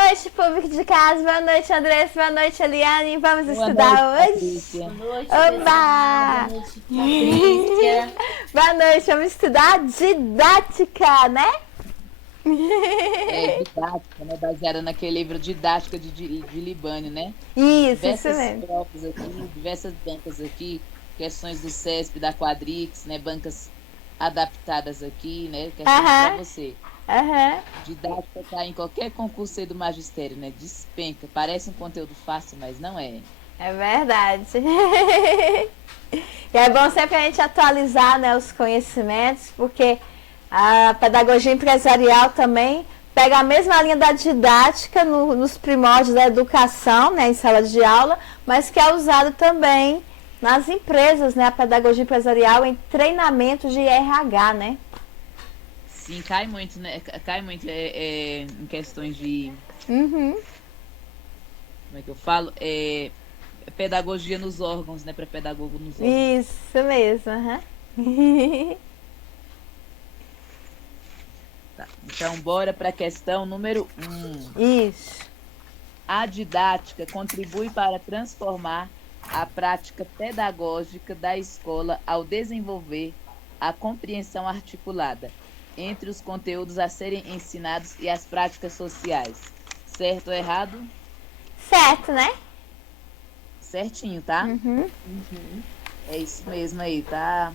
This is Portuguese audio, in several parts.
noite, público de casa. Boa noite, Andressa. Boa noite, Eliane. Vamos Boa estudar noite, hoje? Patrícia. Boa noite, Oba! pessoal. Boa noite, Patrícia. Boa noite, vamos estudar didática, né? Didática, né? Baseada naquele livro Didática de Libânio, né? Isso Diversas mesmo. provas aqui, diversas bancas aqui, questões do CESP, da Quadrix, né? Bancas adaptadas aqui, né? Questões para Aham, você. aham. Didática tá em qualquer concurso aí do magistério, né? Despenca. Parece um conteúdo fácil, mas não é. É verdade. E é bom sempre a gente atualizar, né, os conhecimentos, porque a pedagogia empresarial também pega a mesma linha da didática nos primórdios da educação, né, em sala de aula, mas que é usado também nas empresas, né, a pedagogia empresarial em treinamento de RH, né? Sim, cai muito, né? Cai muito em questões de. Uhum. Como é que eu falo? Pedagogia nos órgãos, né? Para pedagogo nos órgãos. Isso mesmo, aham. Tá. Então, bora para a questão número 1. Isso. A didática contribui para transformar a prática pedagógica da escola ao desenvolver a compreensão articulada entre os conteúdos a serem ensinados e as práticas sociais. Certo ou errado? Certo, né? Certinho, tá? Uhum. É isso mesmo aí, tá?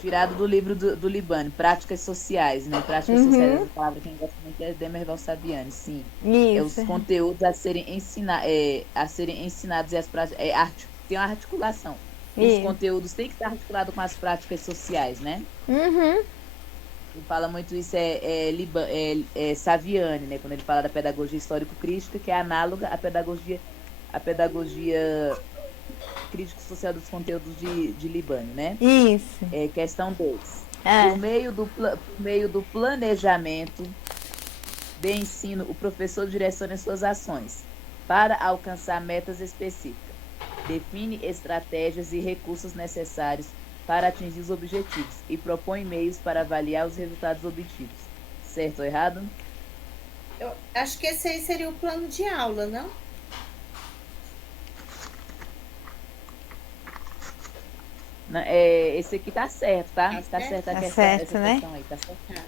Tirado do livro do Libânio, Práticas Sociais, né? Práticas Sociais, essa palavra que quem gosta muito é Demerval Saviani, sim. É os Isso. conteúdos a serem ensinados e as práticas. Tem uma articulação. Os Isso. conteúdos têm que estar articulados com as práticas sociais, né? Uhum. Quem fala muito isso é Saviani, né? Quando ele fala da pedagogia histórico-crítica, que é análoga à pedagogia crítico-social dos conteúdos de Libânio, né? Isso. Questão 2. É. Por meio do planejamento de ensino, o professor direciona suas ações para alcançar metas específicas. Define estratégias e recursos necessários para atingir os objetivos e propõe meios para avaliar os resultados obtidos. Certo ou errado? Eu acho que esse aí seria o plano de aula, não? Esse aqui tá certo, tá? Tá certo a Tá questão, certo, essa né? questão aí, tá certo. Tá.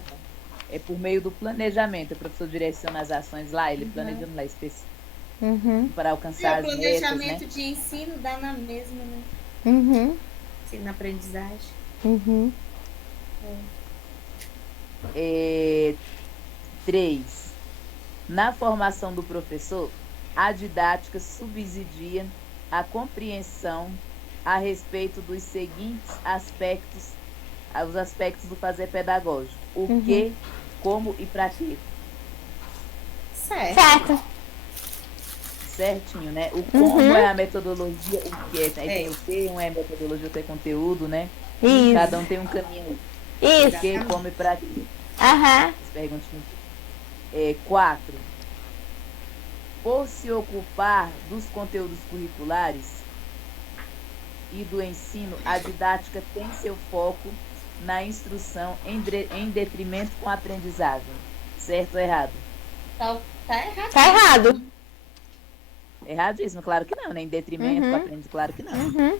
É por meio do planejamento, o professor direciona as ações lá, ele planejando lá específico Uhum. para alcançar O as metas, né? planejamento de ensino dá na mesma, né? Uhum. Ensino-aprendizagem. Uhum. 3. Na formação do professor, a didática subsidia a compreensão a respeito dos seguintes aspectos, os aspectos do fazer pedagógico. O que, como e para quê. Certo. Certo. Certinho, né? O como é a metodologia, o que é. Aí tem o que, um é metodologia, outro é conteúdo, né? Isso. Cada um tem um caminho. O Isso. que, como e para quê. Aham. As perguntinhas. 4. Por se ocupar dos conteúdos curriculares e do ensino, a didática tem seu foco na instrução em detrimento com a aprendizagem. Certo ou errado? Tá errado. Tá errado. Erradíssimo, claro que não, né? Em detrimento com a aprendizagem, claro que não.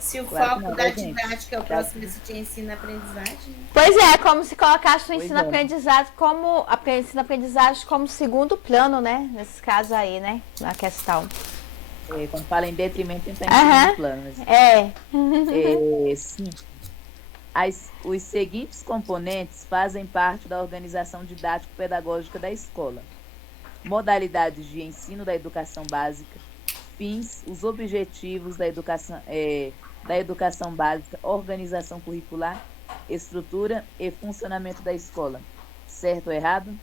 Se o Claro que foco não, da né, gente? didática é o processo de ensino-aprendizagem, né? Pois é, como se colocasse o Pois é. ensino-aprendizagem como segundo plano, né? Nesses casos aí, né? Na questão. Quando fala em detrimento, tem que estar em Aham. segundo plano. Mas, É. 5. Os seguintes componentes fazem parte da organização didático-pedagógica da escola: modalidades de ensino da educação básica, fins, os objetivos da educação básica, organização curricular, estrutura e funcionamento da escola. Certo ou errado?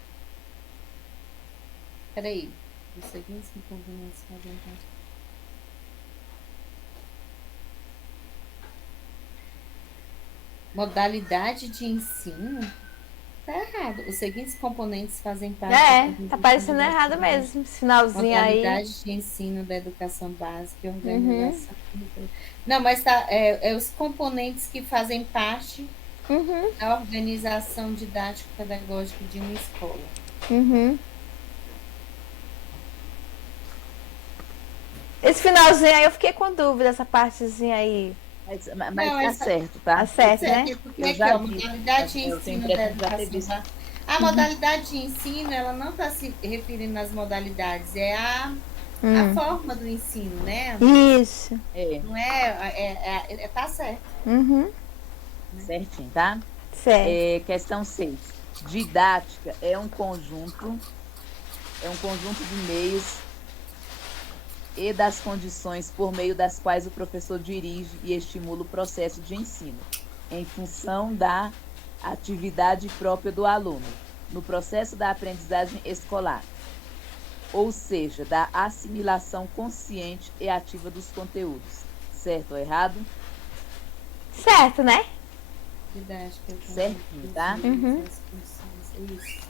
Peraí. Os seguintes componentes fazem parte. Modalidade de ensino? Tá errado. Os seguintes componentes fazem parte Tá parecendo errado mesmo. Sinalzinho aí. Modalidade de ensino da educação básica e organização. Não, mas tá. Os componentes que fazem parte Uhum, da organização didático-pedagógica de uma escola. uhum. Esse finalzinho aí eu fiquei com dúvida, essa partezinha aí. Mas Não, tá essa certo, Tá tá? certo, né? certo, porque Eu aqui, já ó, vi. modalidade de Eu tenho a ensino da impressão de já ter educação visto. A modalidade de ensino, ela não está se referindo às modalidades, é a Hum. forma do ensino, né, Andressa? Isso. É, Não tá certo, Uhum. né? certinho, tá? Certo. Questão 6. Didática é um conjunto de meios e das condições por meio das quais o professor dirige e estimula o processo de ensino, em função da atividade própria do aluno, no processo da aprendizagem escolar, ou seja, da assimilação consciente e ativa dos conteúdos. Certo ou errado? Certo, né? Didática, é o conjunto Certinho, dos tá? meios, Uhum. as funções, isso,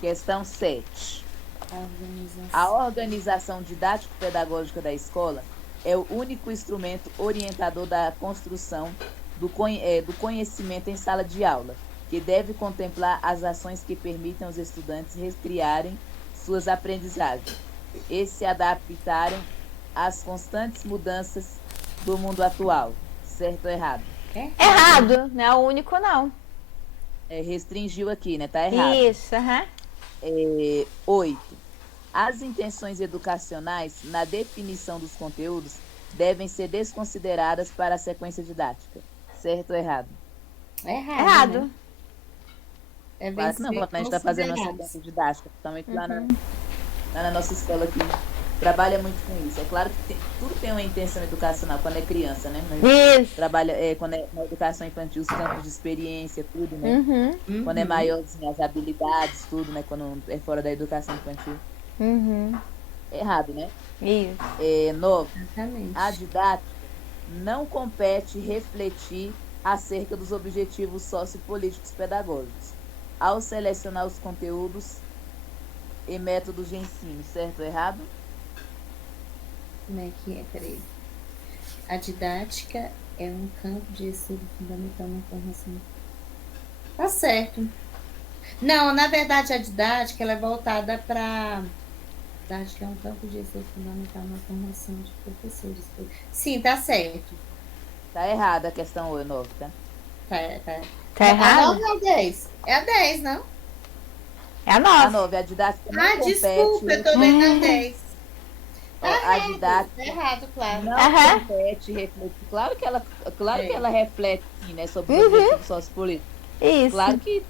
Questão 7. a A organização. organização didático-pedagógica da escola é o único instrumento orientador da construção do conhecimento em sala de aula, que deve contemplar as ações que permitam aos estudantes recriarem suas aprendizagens e se adaptarem às constantes mudanças do mundo atual. Certo ou errado? Errado, né? Errado, não é o único, não. Restringiu aqui, né? Tá errado. Isso, aham. 8. As intenções educacionais na definição dos conteúdos devem ser desconsideradas para a sequência didática. Certo ou errado? Errado, né? Errado. Devem Claro que não, ser quando a gente está fazendo uma considerados. sequência didática, principalmente Uhum. lá na nossa escola aqui, trabalha muito com isso. É claro que tudo tem uma intenção educacional quando é criança, né? Mas Isso. trabalha, quando é na educação infantil, os campos de experiência, tudo, né? Uhum. Quando é Uhum. maiorzinho, as habilidades, tudo, né? Quando é fora da educação infantil. Uhum. Errado, né? Isso. 9. A Exatamente. didática não compete refletir acerca dos objetivos sociopolíticos pedagógicos ao selecionar os conteúdos e métodos de ensino, certo ou errado? Como é que é? Peraí. A didática é um campo de estudo fundamental na formação. Tá certo. Não, na verdade, a didática ela é voltada para. Didática é um campo de estudo fundamental na formação de professores. Sim, tá certo. Tá errada a questão 9, tá? Tá, tá. Tá A errado? 9 ou a 10? É a 10, não? É a A 9. 9, a didática não Ah, compete, desculpa, eu tô lendo a 10. Tá ó, a errado. Tá didática errado, claro. não Aham. compete refletir. Claro que É. ela reflete, sim, né, sobre os Uhum. objetivos sociopolíticos. Isso. Claro que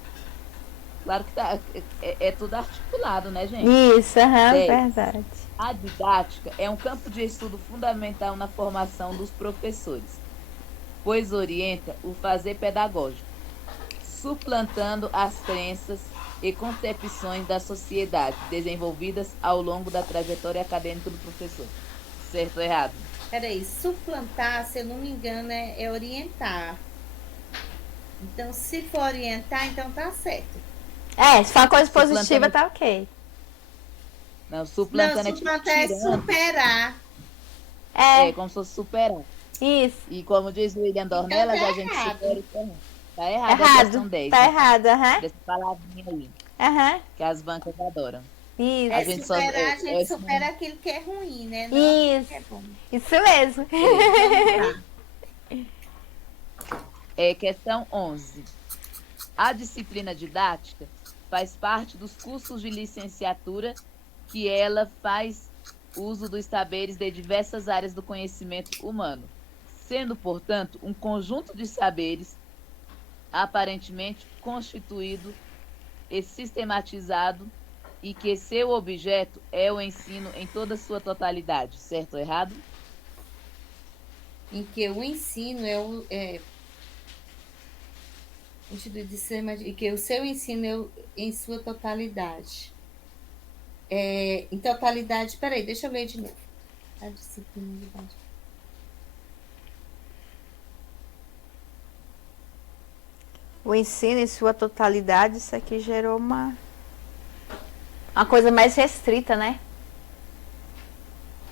tá, é tudo articulado, né, gente? Isso, aham, 10. verdade. A didática é um campo de estudo fundamental na formação dos professores, pois orienta o fazer pedagógico, suplantando as crenças e concepções da sociedade desenvolvidas ao longo da trajetória acadêmica do professor. Certo ou errado? Peraí, suplantar, se eu não me engano, é orientar. Então, se for orientar, então tá certo. É, se for uma coisa positiva, Suplantando, tá ok. não, Não, suplantando é tipo suplantar é tirando, superar. É, como se fosse superar. isso. E como diz o William Então tá Dornelas, a gente supera errado. o terreno. Tá errado a Errado. questão 10, Tá né? errado, aham. Dessa palavrinha aí, Aham. que as bancas adoram. Isso. A É gente só. superar, a gente Esse supera não- aquilo que é ruim, né? Não aquilo que Isso. é bom. Isso mesmo. é, Então tá. questão 11. A disciplina didática faz parte dos cursos de licenciatura que ela faz uso dos saberes de diversas áreas do conhecimento humano, sendo, portanto, um conjunto de saberes aparentemente constituído e sistematizado e que seu objeto é o ensino em toda sua totalidade, certo ou errado? Em que o ensino instituído de ser, e que o seu ensino em sua totalidade. Em totalidade, peraí, deixa eu ler de novo. A disciplina didática. O ensino em sua totalidade, isso aqui gerou uma coisa mais restrita, né?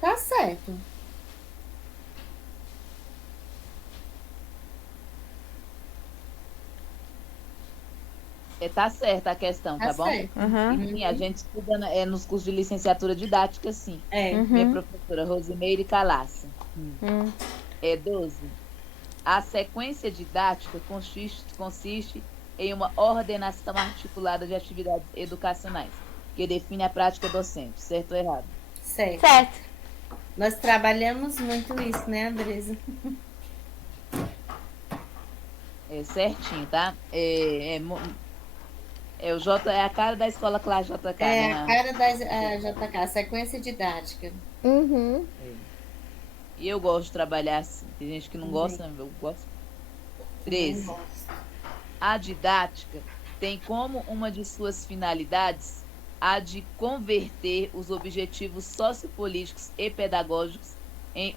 Tá certo. Tá certa a questão, Tá tá bom? certo. Uhum. Enfim, a gente estuda nos cursos de licenciatura didática, sim. É. Minha professora Rosimeire Calassa. Hum. 12. A sequência didática consiste em uma ordenação articulada de atividades educacionais, que define a prática docente, certo ou errado? Certo. Certo. Nós trabalhamos muito isso, né, Andresa? Certinho, tá? O J é a cara da escola classe JK, É né? a cara da JK, sequência didática. Uhum. E eu gosto de trabalhar assim. Tem gente que não gosta, né? Eu gosto. 13. Não gosto. A didática tem como uma de suas finalidades a de converter os objetivos sociopolíticos e pedagógicos em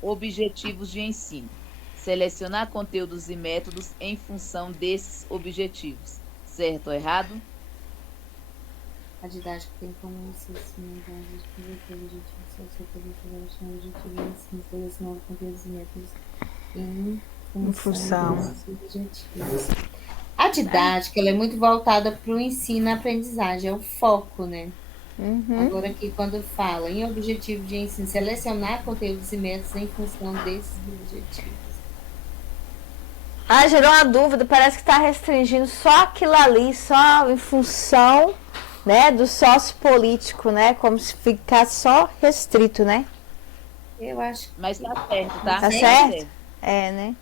objetivos de ensino. Selecionar conteúdos e métodos em função desses objetivos. Certo ou errado? A didática tem como suas finalidades de converter objetivos sociopolíticos em objetivos de ensino, selecionando conteúdos e métodos em função desses objetivos. A didática ela é muito voltada para o ensino e aprendizagem, é o foco, né? Uhum. Agora aqui, quando fala em objetivo de ensino, selecionar conteúdos e métodos em função desses objetivos. Ah, gerou uma dúvida, parece que está restringindo só aquilo ali, só em função, né, do sociopolítico, né, como se ficasse só restrito, né? Eu acho que Mas tá certo, tá? Tá certo? É, né?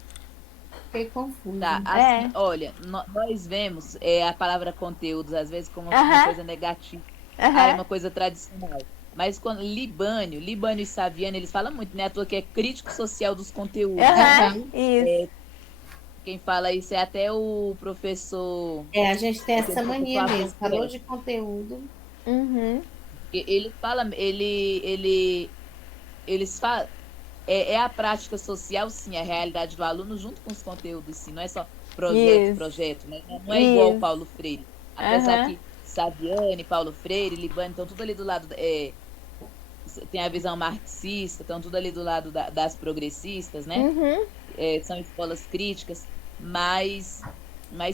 fiquei confusa. Tá, assim, olha, nós vemos a palavra conteúdos, às vezes, como uma coisa negativa. É uma coisa tradicional. Mas quando Libânio e Saviano, eles falam muito, né? À toa que é crítico social dos conteúdos. Isso. Quem fala isso é até o professor. A gente tem essa mania mesmo. Falou de conteúdo. Uhum. Ele fala, eles falam. É a prática social, sim, a realidade do aluno junto com os conteúdos, sim. Não é só projeto, né? Não é igual o Paulo Freire. Apesar que Saviane, Paulo Freire, Libânio, estão tudo ali do lado. Tem a visão marxista, estão tudo ali do lado das progressistas, né? Uhum. São escolas críticas, mas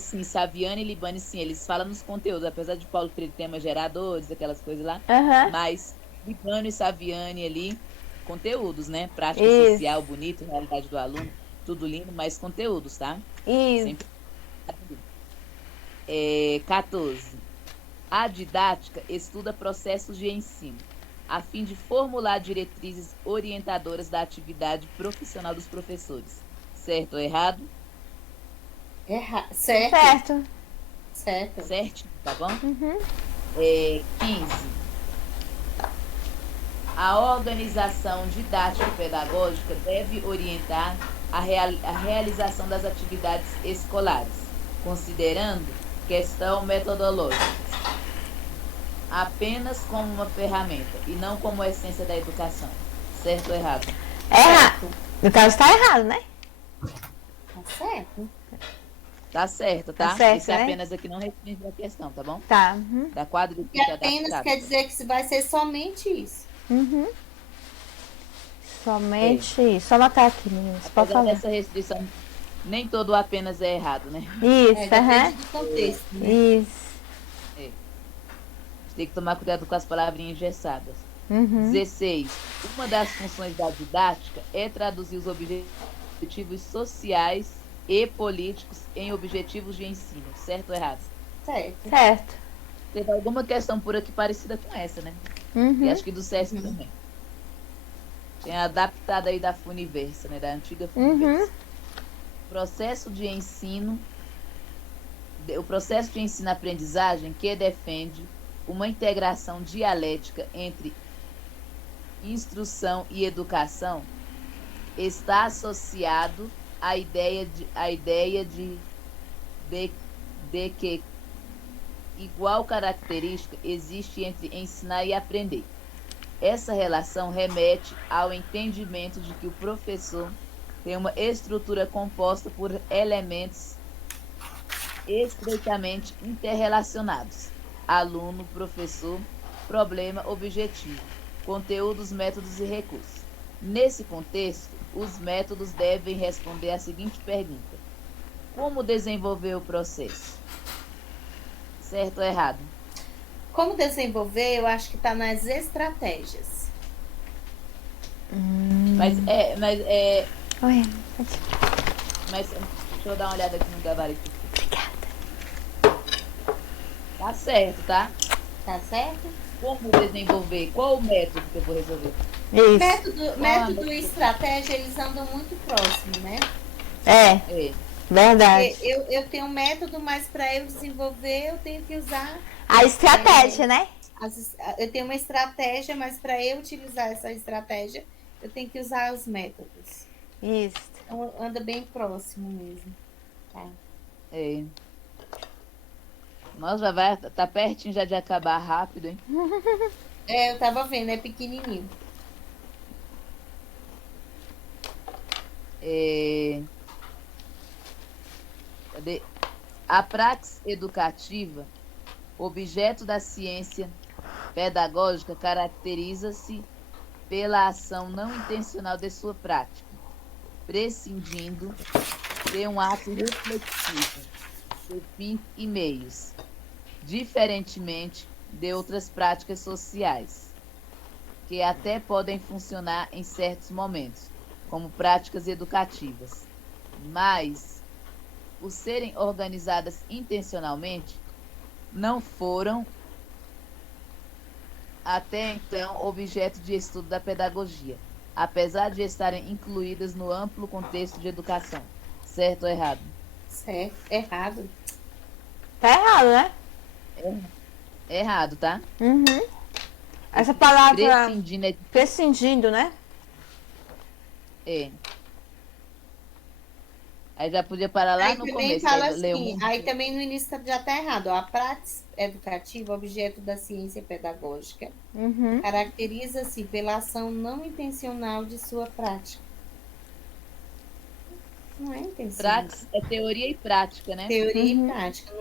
sim, Saviane e Libânio, sim, eles falam nos conteúdos, apesar de Paulo Freire temas geradores, aquelas coisas lá, mas Libânio e Saviane ali, conteúdos, né? Prática social, bonito, realidade do aluno, tudo lindo, mas conteúdos, tá? Isso. Sempre. 14. A didática estuda processos de ensino, a fim de formular diretrizes orientadoras da atividade profissional dos professores. Certo ou errado? Certo. Certinho, tá bom? Uhum. 15. A organização didático-pedagógica deve orientar a realização das atividades escolares, considerando questão metodológica apenas como uma ferramenta e não como essência da educação. Certo ou errado? Errado. No caso está errado, né? Tá certo. Tá certo, tá? Tá certo, isso é né? apenas aqui, não restringe a questão, tá bom? Tá. Uhum. Da quadríplica E apenas adaptada. quer dizer que vai ser somente isso. Uhum. Somente isso. Só anotar aqui, meninas. Pode Apesar falar. dessa restrição, nem todo apenas é errado, né? Isso, Depende do contexto, né? Isso. Tem que tomar cuidado com as palavrinhas engessadas. Uhum. 16. Uma das funções da didática é traduzir os objetivos sociais e políticos em objetivos de ensino. Certo ou errado? Certo. Teve alguma questão por aqui parecida com essa, né? Uhum. E acho que do SESC também. Tem a adaptada aí da Funiversa, né? Da antiga Funiversa. Processo de ensino. O processo de ensino-aprendizagem que defende uma integração dialética entre instrução e educação está associado à ideia de que igual característica existe entre ensinar e aprender. Essa relação remete ao entendimento de que o professor tem uma estrutura composta por elementos estreitamente interrelacionados: aluno, professor, problema, objetivo, conteúdos, métodos e recursos. Nesse contexto, os métodos devem responder à seguinte pergunta: Como desenvolver o processo? Certo ou errado? Como desenvolver, eu acho que está nas estratégias. Mas Oi. mas deixa eu dar uma olhada aqui no gabarito. Obrigada. Tá certo, tá? Tá certo? Como desenvolver? Qual o método que eu vou resolver? Isso. Método e estratégia, eles andam muito próximos, né? É, É, verdade. Porque eu tenho um método, mas para eu desenvolver, eu tenho que usar. A estratégia, né? Eu tenho uma estratégia, mas para eu utilizar essa estratégia, eu tenho que usar os métodos. Isso. Então, anda bem próximo mesmo. Tá. é. Nossa, tá pertinho já de acabar rápido, hein? Eu tava vendo, é pequenininho. É, cadê? A praxis educativa, objeto da ciência pedagógica, caracteriza-se pela ação não intencional de sua prática, prescindindo de um ato reflexivo de fins e meios, diferentemente de outras práticas sociais, que até podem funcionar em certos momentos, como práticas educativas, mas, por serem organizadas intencionalmente, não foram até então objeto de estudo da pedagogia, apesar de estarem incluídas no amplo contexto de educação. Certo ou errado? Certo? Errado. Tá errado, né? Errado, tá? Uhum. Essa palavra Prescindindo prescindindo, né? é. Aí já podia parar lá Aí no também começo, fala ler assim, aí também no início já está errado. Ó, a prática educativa, objeto da ciência pedagógica, Uhum. caracteriza-se pela ação não intencional de sua prática. Não é intencional. Praxis é teoria e prática, né? Teoria e prática.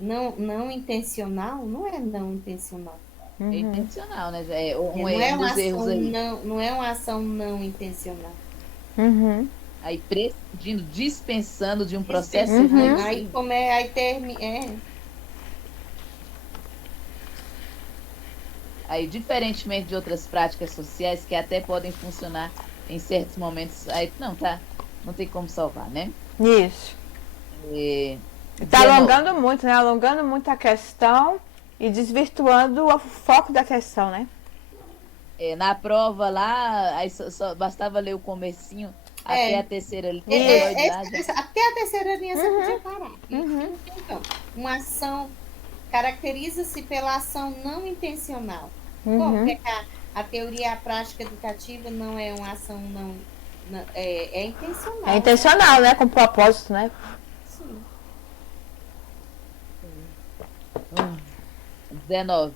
Não intencional, não é não intencional. É intencional, né? É Não um é uma dos erros ação aí. não é uma ação não intencional. Uhum. Aí prescindindo, dispensando de um processo Dispensando. Aí reflexivo. como é, aí termina. Aí, diferentemente de outras práticas sociais que até podem funcionar em certos momentos, aí não, tá? Não tem como salvar, né? Isso. É, Tá 19. alongando muito, né? Alongando muito a questão e desvirtuando o foco da questão, né? Na prova lá, aí só bastava ler o comecinho até a terceira linha. Lá, Até a terceira linha você podia parar. Então, uma ação caracteriza-se pela ação não intencional. Porque a teoria e a prática educativa não é uma ação é intencional. É intencional, né? Com propósito, né? Sim. 19.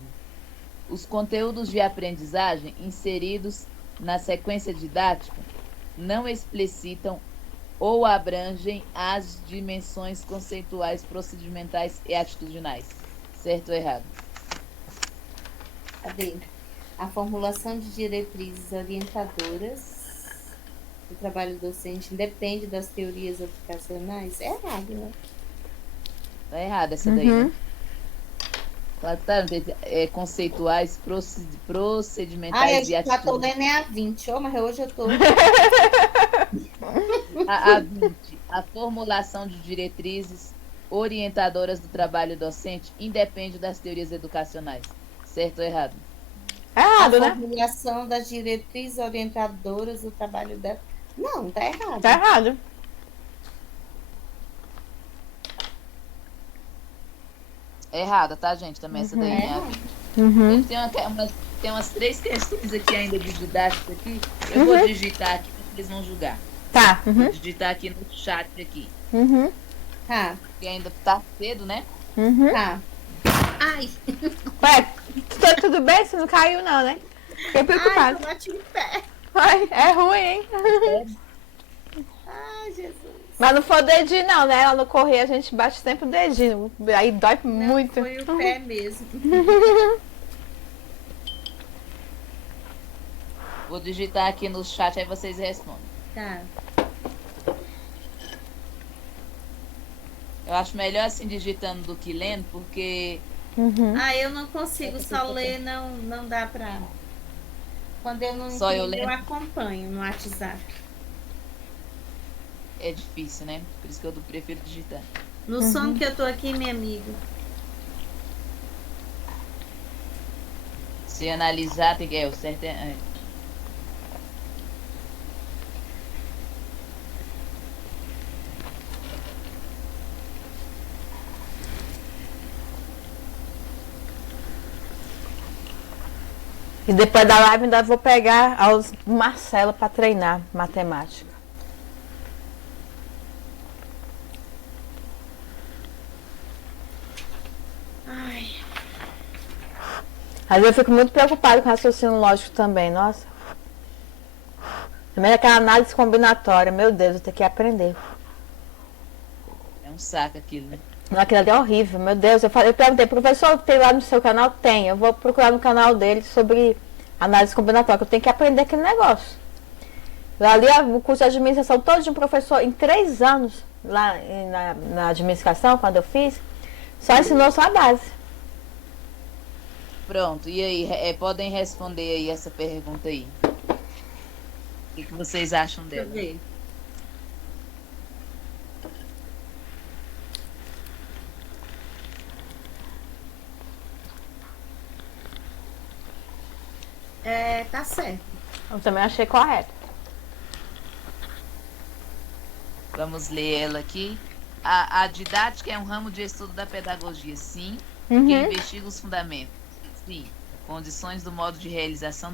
Os conteúdos de aprendizagem inseridos na sequência didática não explicitam ou abrangem as dimensões conceituais, procedimentais e atitudinais. Certo ou errado? Cadê? A formulação de diretrizes orientadoras do trabalho docente depende das teorias educacionais? É errado, né? Tá errado essa daí, né? Claro que tá, conceituais, procedimentais e Eu já tô atitudes. lendo a 20, mas hoje eu tô... A 20. A formulação de diretrizes orientadoras do trabalho docente independe das teorias educacionais. Certo ou errado? Errado, né? A formulação das diretrizes orientadoras do trabalho da... Não, tá errado. Tá errado. É errada, tá, gente? Também essa daí, né? Tem umas 3 questões aqui ainda de didática aqui. Eu vou digitar aqui para eles vão julgar. Tá. Vou digitar aqui no chat aqui. Tá. Porque ainda tá cedo, né? Tá. Ai! Ué, tá tudo bem? Você não caiu, não, né? Fiquei preocupada. Ai, eu bati o pé. Ai, é ruim, hein? Ai, Jesus. Mas não foi o dedinho, não, né? Lá no correio a gente bate sempre o dedinho. Aí dói muito. Foi o pé mesmo. Vou digitar aqui no chat, aí vocês respondem. Tá. Eu acho melhor assim digitando do que lendo, porque Uhum. Ah, eu não consigo essa só pessoa ler, não dá pra. Quando eu não só eu entendo, eu lendo acompanho no WhatsApp. é difícil, né? Por isso que eu prefiro digitar. No som que eu tô aqui, minha amiga. Se analisar, tem que. O certo é. E depois da live ainda vou pegar aulas do Marcelo para treinar matemática. Ai, Às vezes eu fico muito preocupado com raciocínio lógico também, nossa. Também aquela análise combinatória, meu Deus, eu tenho que aprender. É um saco aquilo, né? Não, aquilo ali é horrível, meu Deus. Eu perguntei, professor, tem lá no seu canal? Tem. Eu vou procurar no canal dele sobre análise combinatória, que eu tenho que aprender aquele negócio. Ali o curso de administração todo de um professor em 3 anos, lá na administração, quando eu fiz, só ensinou só a base. Pronto, e aí, podem responder aí essa pergunta aí. O que vocês acham deixa eu dela? ver. É, tá certo. Eu também achei correto. Vamos ler ela aqui. A didática é um ramo de estudo da pedagogia, sim, que Uhum. investiga os fundamentos, sim, condições do modo de realização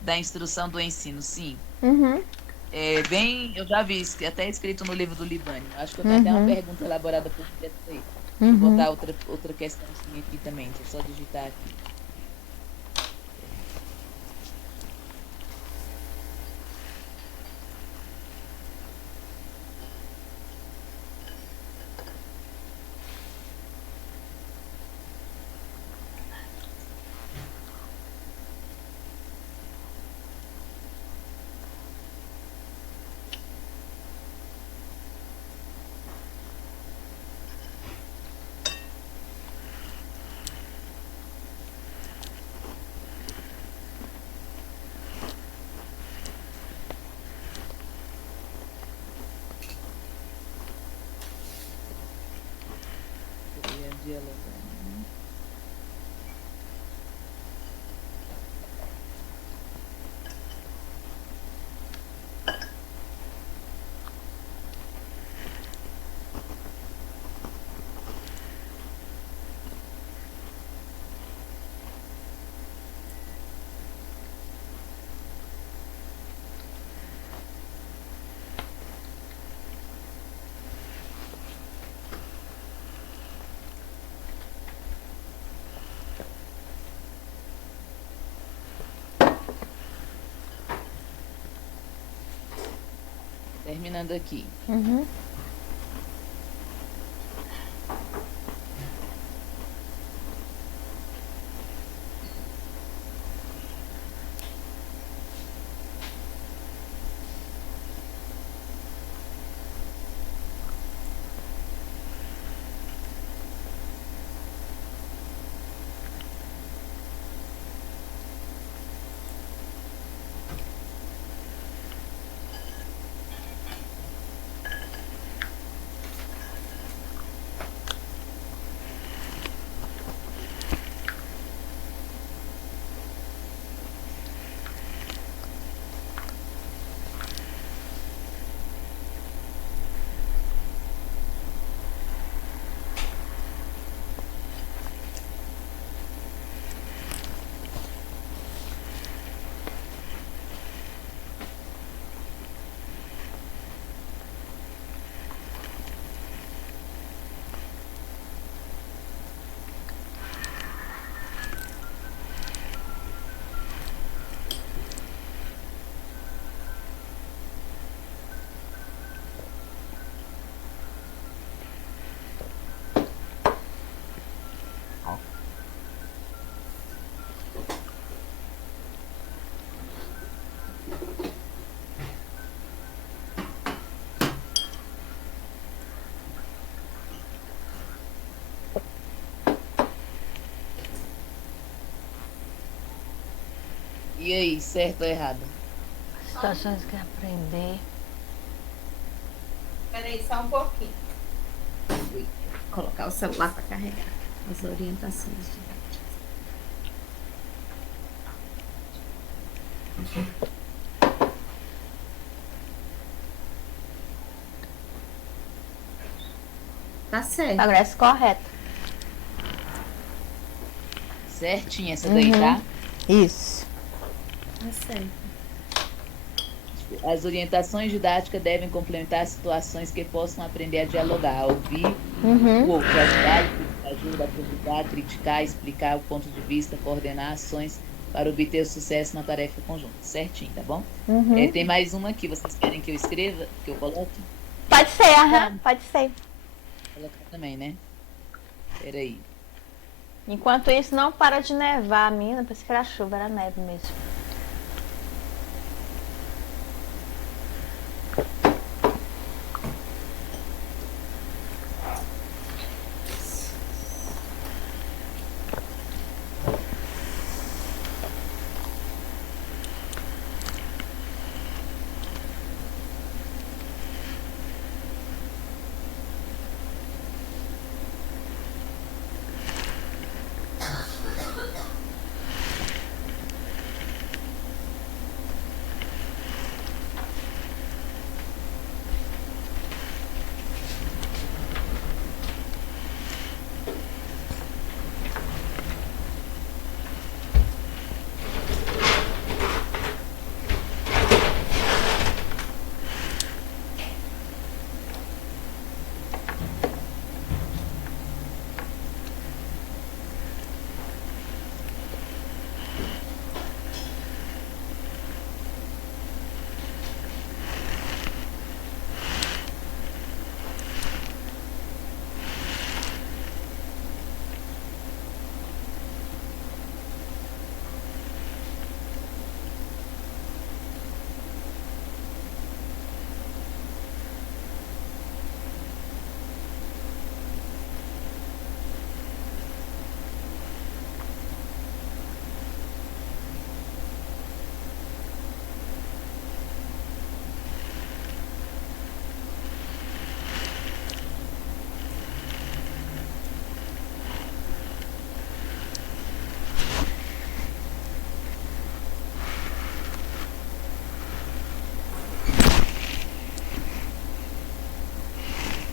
da instrução do ensino, sim. Uhum. É bem, eu já vi isso, até escrito no livro do Libânio. Acho que eu tenho até uma pergunta elaborada por dentro aí. Deixa eu botar outra questãozinha aqui também, deixa eu só digitar aqui. Queria dialogar, né? Terminando aqui. Uhum. E aí, certo ou errado? Situações que aprender. Peraí, só um pouquinho. Vou colocar o celular para carregar. As orientações didáticas. Tá certo. Parece correto. Certinho essa daí, tá? Isso. Tá certo. As orientações didáticas devem complementar situações que possam aprender a dialogar, a ouvir o outro, ajudar, ajuda a perguntar, criticar, explicar o ponto de vista, coordenar ações para obter o sucesso na tarefa conjunta. Certinho, tá bom? Tem mais uma aqui. Vocês querem que eu escreva? Que eu coloque? Pode ser, pode ser. Vou colocar também, né? Peraí. Enquanto isso, não para de nevar, menina. Pensei que era chuva, era neve mesmo.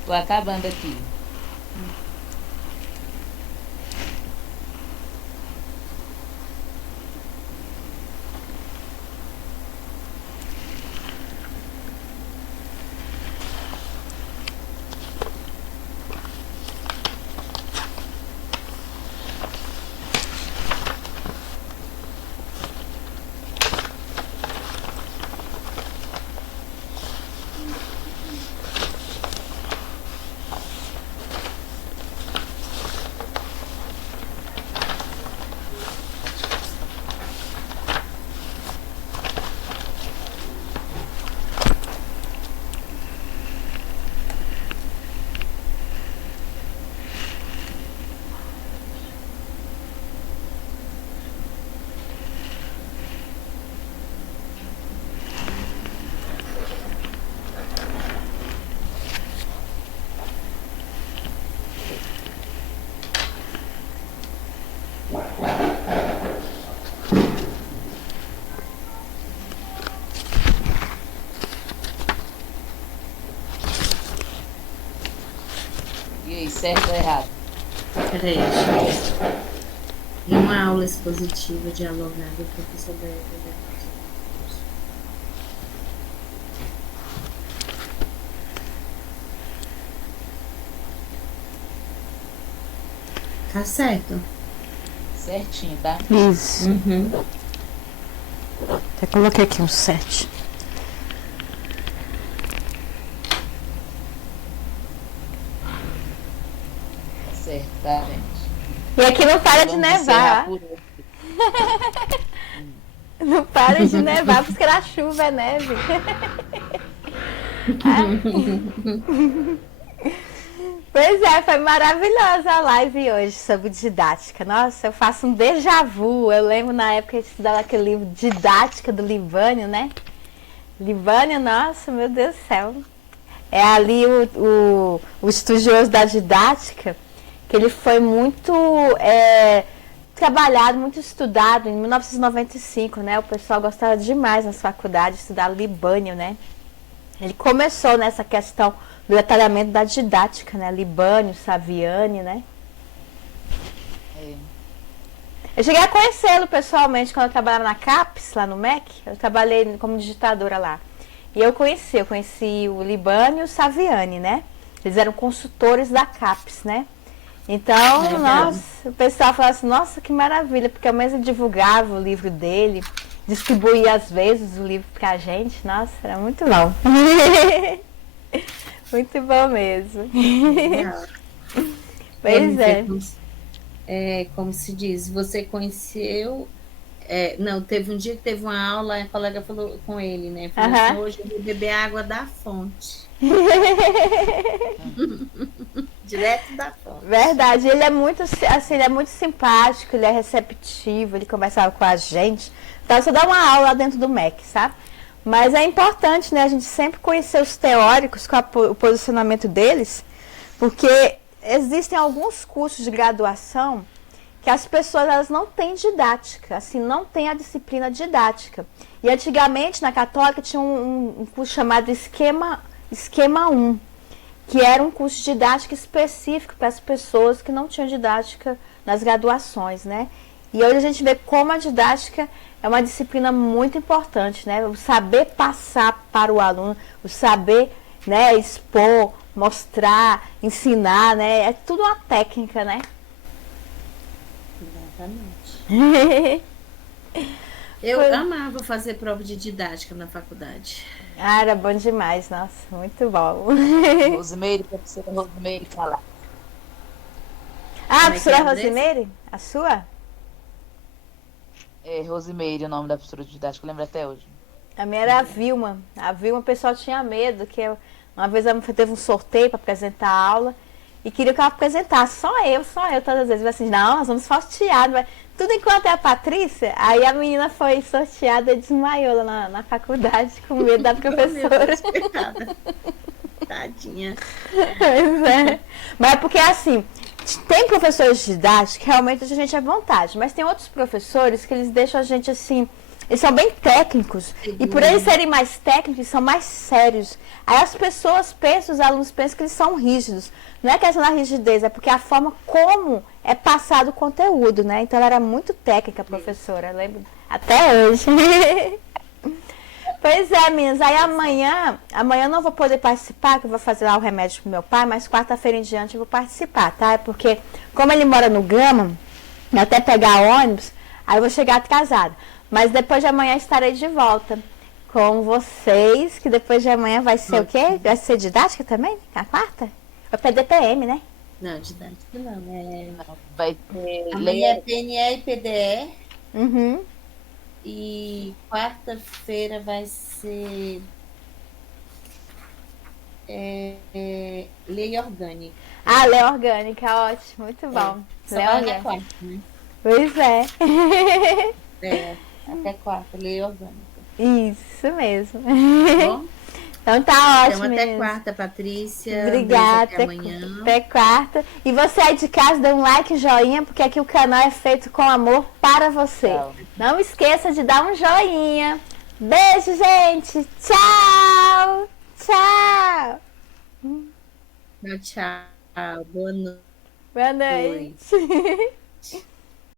Tô acabando aqui. E aí, certo ou errado? Peraí, deixa eu ver. Em uma aula expositiva dialogada, o professor deve Tá certo. Certinho, tá? Isso. Até coloquei aqui um 7. Certo, tá, gente? E aqui não para de Vamos encerrar nevar. por hoje. Não para de nevar, porque era chuva, é neve. Pois é, foi maravilhosa a live hoje sobre didática. Nossa, eu faço um déjà vu. Eu lembro na época que a gente estudava aquele livro Didática do Libânio, né? Libânio, nossa, meu Deus do céu. É ali o estudioso da didática, que ele foi muito trabalhado, muito estudado em 1995, né? O pessoal gostava demais nas faculdades de estudar Libânio, né? Ele começou nessa questão do detalhamento da didática, né? Libânio, Saviani, né? É. Eu cheguei a conhecê-lo pessoalmente quando eu trabalhava na CAPES, lá no MEC. Eu trabalhei como digitadora lá. E eu conheci o Libânio e o Saviani, né? Eles eram consultores da CAPES, né? Então, nossa, o pessoal falava assim, nossa, que maravilha, porque ao menos divulgava o livro dele, distribuía às vezes o livro pra gente. Nossa, era muito bom. Muito bom mesmo. Pois é. Como se diz, você conheceu. Não, teve um dia que teve uma aula, a colega falou com ele, né? Falou assim, hoje eu vou beber água da fonte. Direto da fonte. Verdade, ele é muito assim, ele é muito simpático, ele é receptivo, ele conversava com a gente. Então, você dá uma aula lá dentro do MEC, sabe? Mas é importante, né, a gente sempre conhecer os teóricos, com o posicionamento deles, porque existem alguns cursos de graduação que as pessoas elas não têm didática, assim, não tem a disciplina didática. E antigamente, na Católica, tinha um curso chamado Esquema 1, que era um curso de didática específico para as pessoas que não tinham didática nas graduações, né? E hoje a gente vê como a didática é uma disciplina muito importante, né? O saber passar para o aluno, o saber, né, expor, mostrar, ensinar, né? É tudo uma técnica, né? Exatamente. Eu amava fazer prova de didática na faculdade. Ah, era bom demais, nossa, muito bom. Rosimeire, professora Rosimeire, falar. Ah, a professora Rosimeire? A sua? É, Rosimeire, o nome da professora de didática, eu lembro até hoje. A minha era a Vilma. A Vilma, o pessoal tinha medo, que uma vez ela teve um sorteio para apresentar a aula e queria que ela apresentasse. Só eu, todas as vezes. Eu assim, não, nós vamos sortear. Tudo enquanto é a Patrícia. Aí a menina foi sorteada e desmaiou lá na faculdade com medo da professora. Tadinha. Pois é. Mas é porque assim, tem professores de didática que realmente deixam a gente à vontade, mas tem outros professores que eles deixam a gente assim, eles são bem técnicos. E por eles serem mais técnicos, eles são mais sérios. Aí as pessoas pensam, os alunos pensam que eles são rígidos. Não é questão da rigidez, é porque a forma como é passado o conteúdo, né? Então ela era muito técnica, a professora, eu lembro até hoje. Pois é, meninas. Aí amanhã eu não vou poder participar, que eu vou fazer lá o remédio pro meu pai, mas quarta-feira em diante eu vou participar, tá? Porque como ele mora no Gama, até pegar ônibus, aí eu vou chegar atrasada. Mas depois de amanhã estarei de volta com vocês, que depois de amanhã vai ser o quê? Vai ser didática também? A quarta? É PDPM, né? Não, didática não. Vai ter Amanhã é PNE e PDE. Uhum. E quarta-feira vai ser lei orgânica. Ah, lei orgânica, ótimo, muito bom. Lei orgânica. Quarta, né? Pois é. Até quarta, lei orgânica. Isso mesmo. Bom? Então tá ótimo. Então até quarta, Patrícia. Obrigada. Até amanhã. Até quarta. E você aí de casa, dê um like e joinha, porque aqui o canal é feito com amor para você. Tchau. Não esqueça de dar um joinha. Beijo, gente. Tchau. Tchau. Tchau. Boa noite. Boa noite.